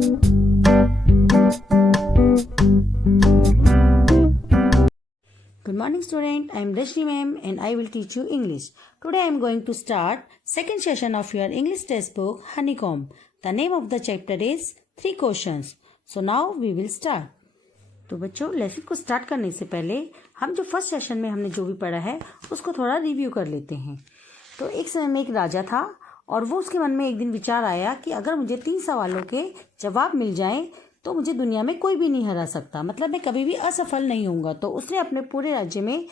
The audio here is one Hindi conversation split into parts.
Good morning student, I am Rashmi ma'am and I will teach you English. Today I am going to start second session of your English textbook Honeycomb. The name of the chapter is 3 questions. So now we will start. तो बच्चों लेसन को स्टार्ट करने से पहले हम जो फर्स्ट सेशन में हमने जो भी पढ़ा है उसको थोड़ा रिव्यू कर लेते हैं। तो एक समय में एक राजा था और वो उसके मन में एक दिन विचार आया कि अगर मुझे 3 सवालों के जवाब मिल जाएं तो मुझे दुनिया में कोई भी नहीं हरा सकता, मतलब मैं कभी भी असफल नहीं होऊंगा। तो उसने अपने पूरे राज्य में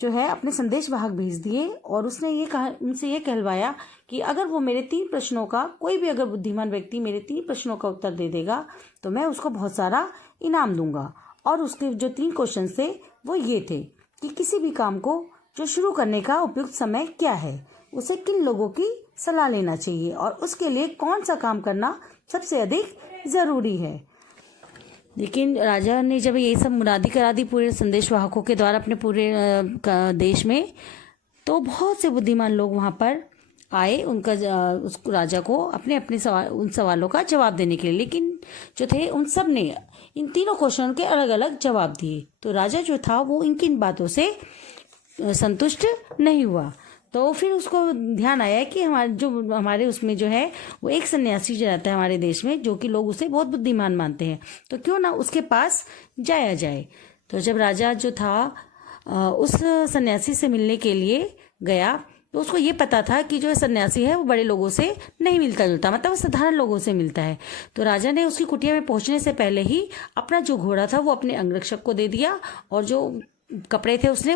जो है अपने संदेशवाहक भेज दिए और उसने उनसे ये कहलवाया कि अगर वो मेरे 3 प्रश्नों का कोई भी अगर बुद्धिमान व्यक्ति मेरे 3 प्रश्नों का उत्तर दे देगा तो मैं उसको बहुत सारा इनाम दूंगा। और उसके जो 3 क्वेश्चन थे वो ये थे कि किसी भी काम को जो शुरू करने का उपयुक्त समय क्या है, उसे किन लोगों की सलाह लेना चाहिए और उसके लिए कौन सा काम करना सबसे अधिक ज़रूरी है। लेकिन राजा ने जब ये सब मुनादी करा दी पूरे संदेशवाहकों के द्वारा अपने पूरे देश में, तो बहुत से बुद्धिमान लोग वहाँ पर आए उस राजा को अपने उन सवालों का जवाब देने के लिए। लेकिन जो थे उन सब ने इन तीनों क्वेश्चन के अलग अलग जवाब दिए। तो राजा जो था वो इनकी बातों से संतुष्ट नहीं हुआ। तो फिर उसको ध्यान आया कि हमारे उसमें जो है वो एक सन्यासी जो रहता है हमारे देश में, जो कि लोग उसे बहुत बुद्धिमान मानते हैं, तो क्यों ना उसके पास जाया जाए। तो जब राजा जो था उस सन्यासी से मिलने के लिए गया तो उसको ये पता था कि जो सन्यासी है वो बड़े लोगों से नहीं मिलता जुलता, मतलब वो साधारण लोगों से मिलता है। तो राजा ने उसकी कुटिया में पहुंचने से पहले ही अपना जो घोड़ा था वो अपने अंगरक्षक को दे दिया और जो कपड़े थे उसने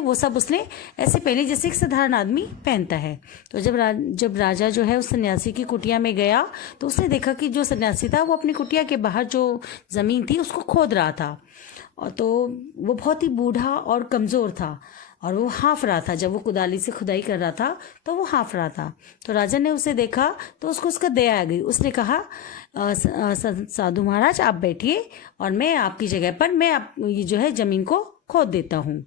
ऐसे पहले जैसे एक साधारण आदमी पहनता है। तो जब राजा जो है उस सन्यासी की कुटिया में गया तो उसने देखा कि जो सन्यासी था वो अपनी कुटिया के बाहर जो ज़मीन थी उसको खोद रहा था। और तो वो बहुत ही बूढ़ा और कमज़ोर था और वो हाँफ रहा था। जब वो कुदाली से खुदाई कर रहा था तो वो हाँफ रहा था। तो राजा ने उसे देखा तो उसको उसका दया आ गई। उसने कहा, साधु महाराज आप बैठिए और मैं आपकी जगह पर ये जो है ज़मीन को खोद देता हूँ।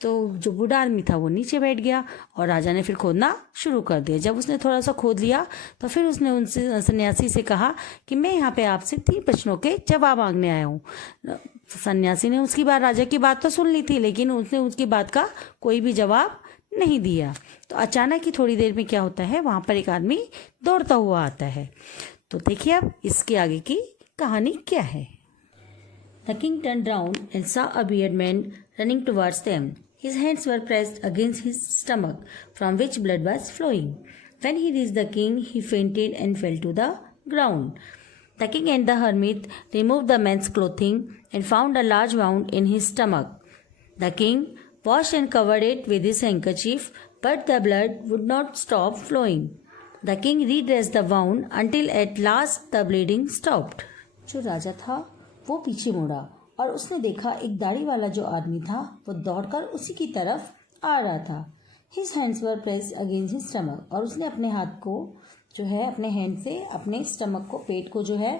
तो जो बूढ़ा आदमी था वो नीचे बैठ गया और राजा ने फिर खोदना शुरू कर दिया। जब उसने थोड़ा सा खोद लिया तो फिर उसने उनसे सन्यासी से कहा कि मैं यहाँ पे आपसे 3 प्रश्नों के जवाब मांगने आया हूँ। सन्यासी ने राजा की बात तो सुन ली थी, लेकिन उसने उसकी बात का कोई भी जवाब नहीं दिया। तो अचानक ही थोड़ी देर में क्या होता है, वहाँ पर एक आदमी दौड़ता हुआ आता है। तो देखिए अब इसके आगे की कहानी क्या है। The king turned round and saw a bearded man running towards them. His hands were pressed against his stomach, from which blood was flowing. When he reached the king, he fainted and fell to the ground. The king and the hermit removed the man's clothing and found a large wound in his stomach. The king washed and covered it with his handkerchief, but the blood would not stop flowing. The king redressed the wound until at last the bleeding stopped. जो राजा था वो पीछे मुड़ा और उसने देखा एक दाढ़ी वाला जो आदमी था वो दौड़कर उसी की तरफ आ रहा था। His hands were pressed against his stomach, और उसने अपने हाथ को जो है अपने हैंड से अपने स्टमक को, पेट को जो है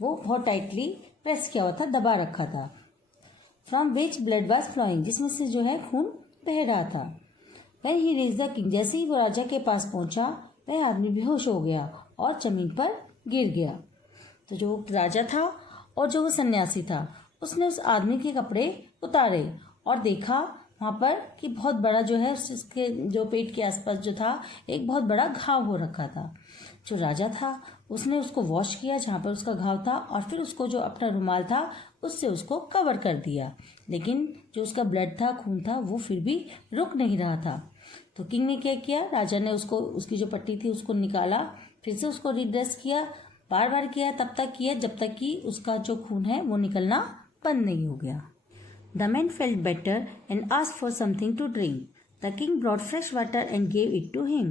वो बहुत टाइटली प्रेस किया हुआ था, दबा रखा था। From which blood was flowing, जिसमें से जो है खून बह रहा था। When he reached the king, जैसे ही वो राजा के पास पहुंचा वह आदमी बेहोश हो गया और जमीन पर गिर गया। तो जो राजा था और जो वो सन्यासी था उसने उस आदमी के कपड़े उतारे और देखा वहाँ पर कि बहुत बड़ा जो है उसके जो पेट के आसपास जो था एक बहुत बड़ा घाव हो रखा था। जो राजा था उसने उसको वॉश किया जहाँ पर उसका घाव था और फिर उसको जो अपना रुमाल था उससे उसको कवर कर दिया। लेकिन जो उसका ब्लड था, खून था, वो फिर भी रुक नहीं रहा था। तो किंग ने क्या किया, राजा ने उसकी जो पट्टी थी उसको निकाला, फिर से उसको रिड्रेस किया, बार बार किया, तब तक किया जब तक कि उसका जो खून है वो निकलना बंद नहीं हो गया। The man felt better and asked for something to drink. The king brought fresh water and gave it to him.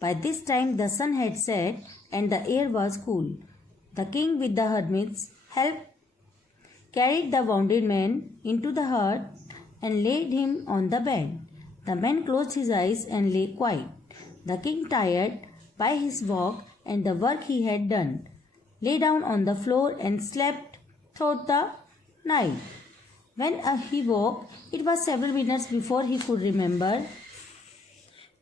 By this time the sun had set and the air was cool. The king with the hermit's help carried the wounded man into the hut and laid him on the bed. The man closed his eyes and lay quiet. The king, tired by his walk and the work he had done, lay down on the floor and slept throughout the night. When he woke, it was several minutes before he could remember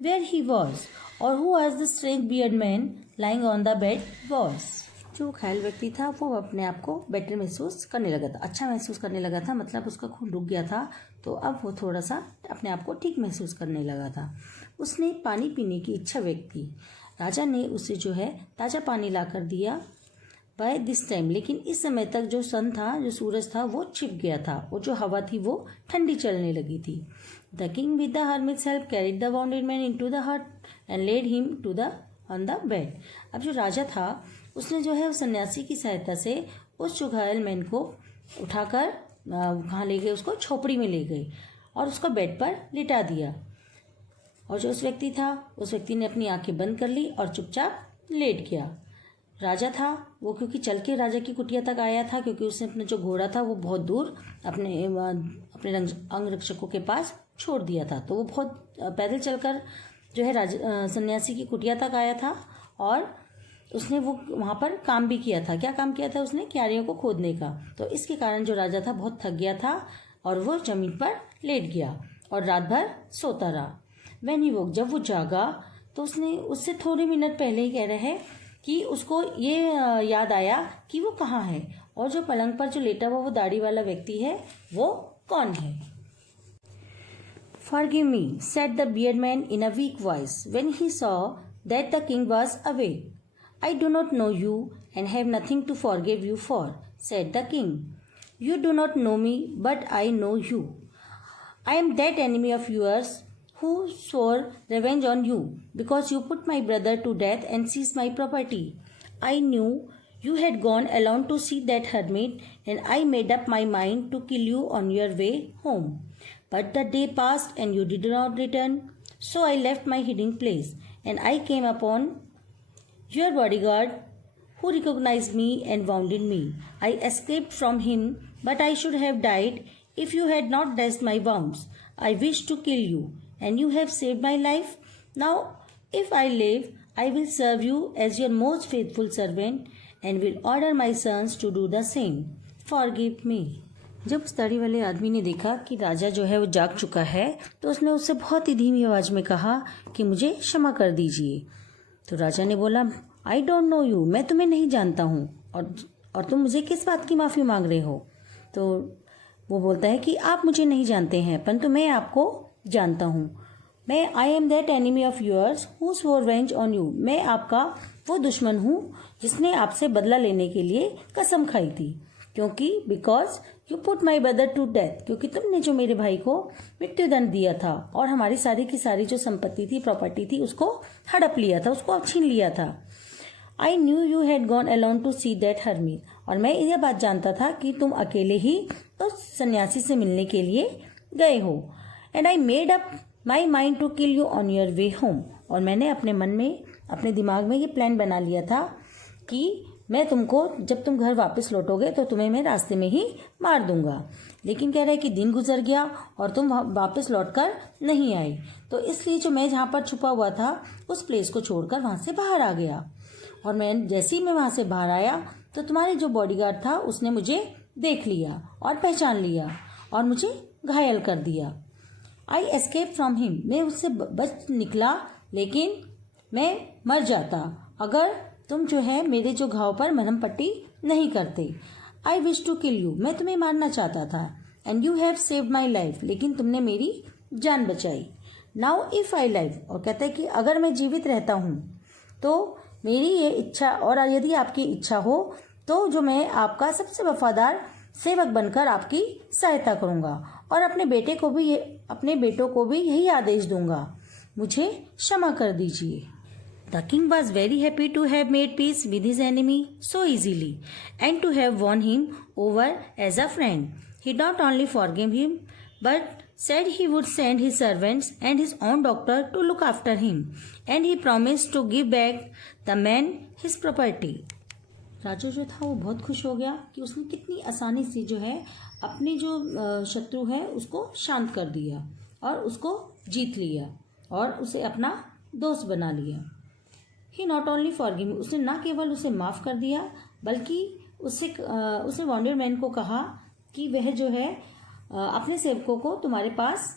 where he was or who was the strange bearded man lying on the bed was. जो घायल व्यक्ति था वो अपने आप को बेटर महसूस करने लगा था, अच्छा महसूस करने लगा था, मतलब उसका खून रुक गया था, तो अब वो थोड़ा सा अपने आप को ठीक महसूस करने लगा था। उसने पानी पीने की इच्छा व्यक्त की। राजा ने उसे जो है ताज़ा पानी ला कर दिया बाय दिस टाइम, लेकिन इस समय तक जो सन था, जो सूरज था, वो छिप गया था और जो हवा थी वो ठंडी चलने लगी थी। The king with the hermit's help carried the wounded man into the hut and led him to the on the bed. अब जो राजा था उसने जो है उस सन्यासी की सहायता से उस जो घायल मैन को उठाकर कहाँ ले गए, उसको झोपड़ी में ले गए और उसको बेड पर लिटा दिया। और जो उस व्यक्ति था, उस व्यक्ति ने अपनी आंखें बंद कर ली और चुपचाप लेट गया। राजा था वो, क्योंकि चल के राजा की कुटिया तक आया था, क्योंकि उसने अपना जो घोड़ा था वो बहुत दूर अपने अंगरक्षकों के पास छोड़ दिया था, तो वो बहुत पैदल चलकर जो है सन्यासी की कुटिया तक आया था। और उसने वो वहाँ पर काम भी किया था। क्या काम किया था उसने? क्यारियों को खोदने का। तो इसके कारण जो राजा था बहुत थक गया था और वो जमीन पर लेट गया और रात भर सोता रहा। व्हेन ही वोक, जब वो जागा तो उसने उससे थोड़े मिनट पहले ही कह रहे हैं कि उसको ये याद आया कि वो कहाँ है और जो पलंग पर जो लेटा हुआ वो दाढ़ी वाला व्यक्ति है वो कौन है। Forgive me, said the bearded man in a weak voice when he saw that the king was awake. I do not know you and have nothing to forgive you for, said the king. You do not know me, but I know you. I am that enemy of yours who swore revenge on you because you put my brother to death and seized my property. I knew you had gone alone to see that hermit and I made up my mind to kill you on your way home. But the day passed and you did not return, so I left my hiding place and I came upon your bodyguard who recognized me and wounded me. I escaped from him, but I should have died if you had not dressed my wounds. I wished to kill you, and you have saved my life. Now, if I live, I will serve you as your most faithful servant and will order my sons to do the same. Forgive me. जब उस दाढ़ी वाले आदमी ने देखा कि राजा जो है वो जाग चुका है, तो उसने उससे बहुत ही धीमी आवाज में कहा कि मुझे क्षमा कर दीजिए। तो राजा ने बोला, आई डोंट नो यू, मैं तुम्हें नहीं जानता हूँ और तुम मुझे किस बात की माफ़ी मांग रहे हो। तो वो बोलता है कि आप मुझे नहीं जानते हैं, परंतु मैं आपको जानता हूँ। मैं I am that enemy of yours who swore range on you, मैं आपका वो दुश्मन हूँ जिसने आपसे बदला लेने के लिए कसम खाई थी, क्योंकि because you put my brother to death, क्योंकि तुमने जो मेरे भाई को मृत्युदंड दिया था और हमारी सारी की सारी जो संपत्ति थी, प्रॉपर्टी थी, उसको हड़प लिया था, उसको छीन लिया था। I knew you had gone alone to see that hermit, और मैं यह बात जानता था कि तुम अकेले ही उस सन्यासी से मिलने के लिए गए हो। And I made up my mind to kill you on your way home, और मैंने अपने मन में, अपने दिमाग में ये प्लान बना लिया था कि मैं तुमको जब तुम घर वापस लौटोगे तो तुम्हें मैं रास्ते में ही मार दूंगा। लेकिन कह रहा है कि दिन गुजर गया और तुम वापस लौटकर नहीं आए, तो इसलिए जो मैं जहाँ पर छुपा हुआ था उस प्लेस को छोड़कर वहाँ से बाहर आ गया। और मैं जैसे ही मैं वहाँ से बाहर आया तो तुम्हारे जो बॉडीगार्ड था उसने मुझे देख लिया और पहचान लिया और मुझे घायल कर दिया। आई एस्केप फ्रॉम हिम, मैं उससे बच निकला, लेकिन मैं मर जाता अगर तुम जो है मेरे जो घाव पर मरहम पट्टी नहीं करते। I wish to kill you, मैं तुम्हें मारना चाहता था। And you have saved my life, लेकिन तुमने मेरी जान बचाई। नाउ इफ आई लाइव, और कहता है कि अगर मैं जीवित रहता हूँ तो मेरी ये इच्छा, और यदि आपकी इच्छा हो तो जो मैं आपका सबसे वफादार सेवक बनकर आपकी सहायता करूँगा और अपने बेटों को भी यही आदेश दूंगा, मुझे क्षमा कर दीजिए। The king was very happy to have made peace with his enemy so easily and to have won him over as a friend. He not only forgave him but said he would send his servants and his own doctor to look after him, and he promised to give back the man his property. राजा जो था वो बहुत खुश हो गया कि उसने कितनी आसानी से जो है अपने जो शत्रु है उसको शांत कर दिया और उसको जीत लिया और उसे अपना दोस्त बना लिया। ही नॉट ओनली फॉरगिव, उसने न केवल उसे माफ़ कर दिया बल्कि उसने वॉन्डेड मैन को कहा कि वह जो है अपने सेवकों को तुम्हारे पास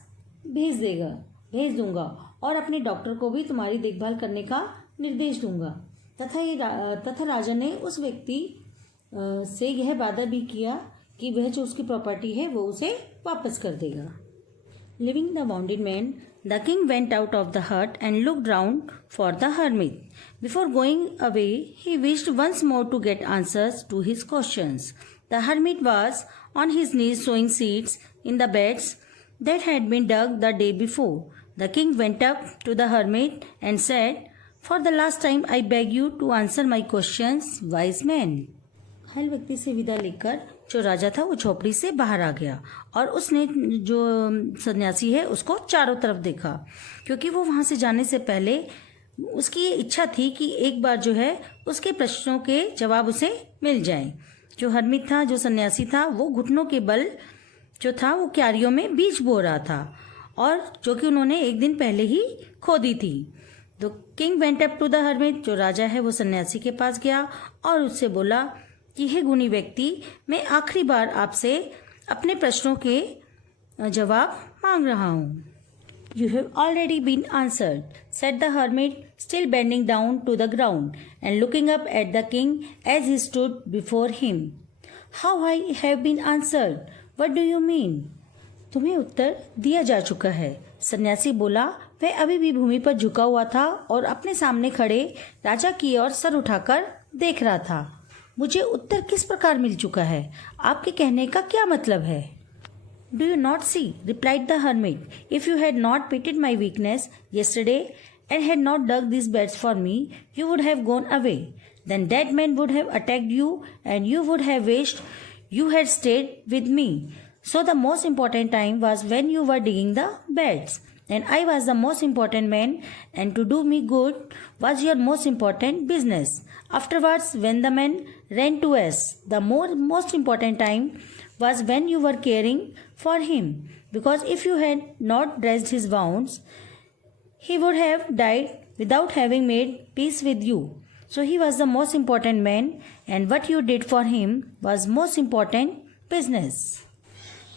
भेज दूंगा और अपने डॉक्टर को भी तुम्हारी देखभाल करने का निर्देश दूंगा तथा राजा ने उस व्यक्ति से यह वादा भी किया कि वह जो उसकी प्रॉपर्टी है वो उसे वापस कर देगा। Leaving the wounded man, the king went out of the hut and looked round for the hermit. Before going away, he wished once more to get answers to his questions. The hermit was on his knees sowing seeds in the beds that had been dug the day before. The king went up to the hermit and said, "For the last time I beg you to answer my questions, wise man." घायल व्यक्ति से विदा लेकर जो राजा था वो झोपड़ी से बाहर आ गया और उसने जो सन्यासी है उसको चारों तरफ देखा, क्योंकि वो वहाँ से जाने से पहले उसकी ये इच्छा थी कि एक बार जो है उसके प्रश्नों के जवाब उसे मिल जाए। जो हरमित था, जो सन्यासी था, वो घुटनों के बल जो था वो क्यारियों में बीज बो रहा था और जो कि उन्होंने एक दिन पहले ही खोदी थी। The king went up to the hermit, जो राजा है वो सन्यासी के पास गया और उससे बोला कि हे गुणी व्यक्ति, मैं आखिरी बार आपसे अपने प्रश्नों के जवाब मांग रहा हूँ। You have already been answered, said the hermit, still bending down to the ground and looking up at the king as he stood before him. How I have been answered? What do you mean? तुम्हें उत्तर दिया जा चुका है, सन्यासी बोला। वह अभी भी भूमि पर झुका हुआ था और अपने सामने खड़े राजा की ओर सर उठाकर देख रहा था। मुझे उत्तर किस प्रकार मिल चुका है? आपके कहने का क्या मतलब है? Do you not see, replied the hermit, if you had not pitied my weakness yesterday and had not dug these beds for me, you would have gone away. Then that man would have attacked you and you would have wished you had stayed with me. So the most important time was when you were digging the beds. And I was the most important man, and to do me good was your most important business. Afterwards, when the man ran to us, the most important time was when you were caring for him. Because if you had not dressed his wounds, he would have died without having made peace with you. So he was the most important man, and what you did for him was most important business.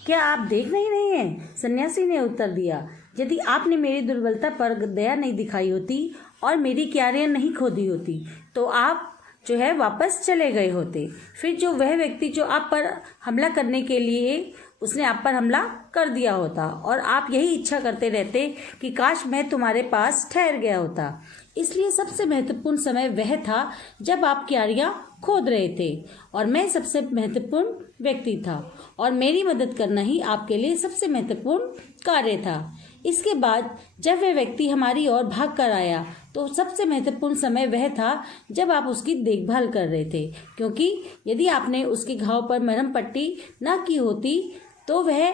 क्या आप देख नहीं रहे हैं? सन्यासी ने उत्तर दिया, यदि आपने मेरी दुर्बलता पर दया नहीं दिखाई होती और मेरी क्यारियां नहीं खोदी होती तो आप जो है वापस चले गए होते। फिर जो वह व्यक्ति जो आप पर हमला करने के लिए उसने आप पर हमला कर दिया होता और आप यही इच्छा करते रहते कि काश मैं तुम्हारे पास ठहर गया होता। इसलिए सबसे महत्वपूर्ण समय वह था जब आप क्यारियां खोद रहे थे और मैं सबसे महत्वपूर्ण व्यक्ति था और मेरी मदद करना ही आपके लिए सबसे महत्वपूर्ण कार्य था। इसके बाद जब वह व्यक्ति हमारी ओर भाग कर आया तो सबसे महत्वपूर्ण समय वह था जब आप उसकी देखभाल कर रहे थे, क्योंकि यदि आपने उसके घाव पर मरहम पट्टी न की होती तो वह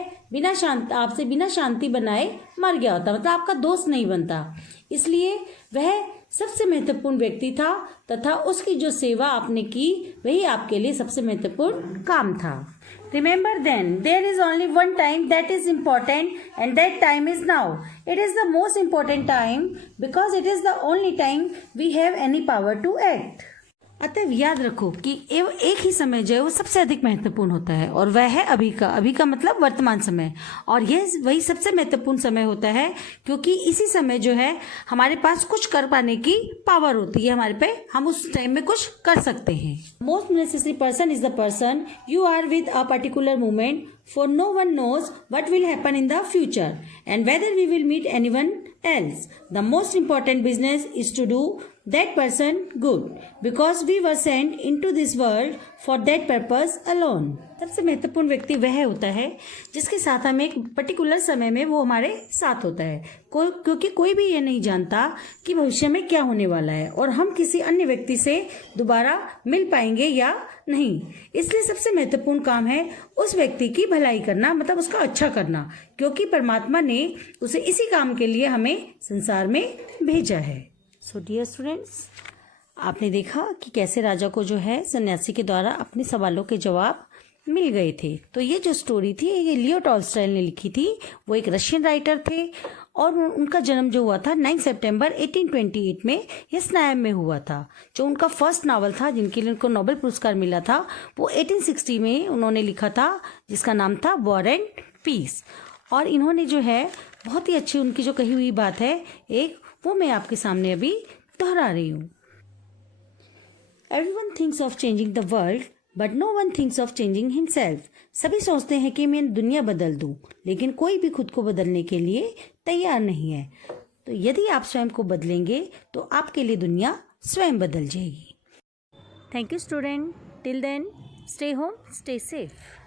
आपसे बिना शांति बनाए मर गया होता, मतलब आपका दोस्त नहीं बनता। इसलिए वह सबसे महत्वपूर्ण व्यक्ति था तथा उसकी जो सेवा आपने की वही आपके लिए सबसे महत्वपूर्ण काम था। Remember then, there is only one time that is important and that time is now. It is the most important time because it is the only time we have any power to act. अतः याद रखो कि एक ही समय जो है वो सबसे अधिक महत्वपूर्ण होता है और वह है अभी का मतलब वर्तमान समय, और यह वही सबसे महत्वपूर्ण समय होता है क्योंकि इसी समय जो है हमारे पास कुछ कर पाने की पावर होती है हमारे पे, हम उस टाइम में कुछ कर सकते हैं। Most necessary person is the person you are with a particular moment, for no one knows what will happen in the future and whether we will meet anyone else. The most important business is to do that person good because we were sent into this world for that purpose alone. सबसे महत्वपूर्ण व्यक्ति वह होता है जिसके साथ हम एक पर्टिकुलर समय में वो हमारे साथ होता है, क्योंकि कोई भी ये नहीं जानता कि भविष्य में क्या होने वाला है और हम किसी अन्य व्यक्ति से दोबारा मिल पाएंगे या नहीं। इसलिए सबसे महत्वपूर्ण काम है उस व्यक्ति की भलाई करना, मतलब उसका अच्छा करना, क्योंकि परमात्मा ने उसे इसी काम के लिए हमें संसार में भेजा है। सो डियर स्टूडेंट्स, आपने देखा कि कैसे राजा को जो है सन्यासी के द्वारा अपने सवालों के जवाब मिल गए थे। तो ये जो स्टोरी थी ये लियो टॉल्स्टॉय ने लिखी थी। वो एक रशियन राइटर थे और उनका जन्म जो हुआ था 9 सितंबर 1828 में यस्नायम में हुआ था। जो उनका फर्स्ट नावल था जिनके लिए उनको नोबेल पुरस्कार मिला था वो 1860 में उन्होंने लिखा था, जिसका नाम था वॉर एंड पीस। और इन्होंने जो है बहुत ही अच्छी उनकी जो कही हुई बात है एक, वो मैं आपके सामने अभी दोहरा रही हूँ। Everyone thinks of changing the world, but no one thinks of changing himself. सभी सोचते हैं कि मैं दुनिया बदल दूं, लेकिन कोई भी खुद को बदलने के लिए तैयार नहीं है. तो यदि आप स्वयं को बदलेंगे तो आपके लिए दुनिया स्वयं बदल जाएगी. Thank you, student. Till then, stay home, stay safe.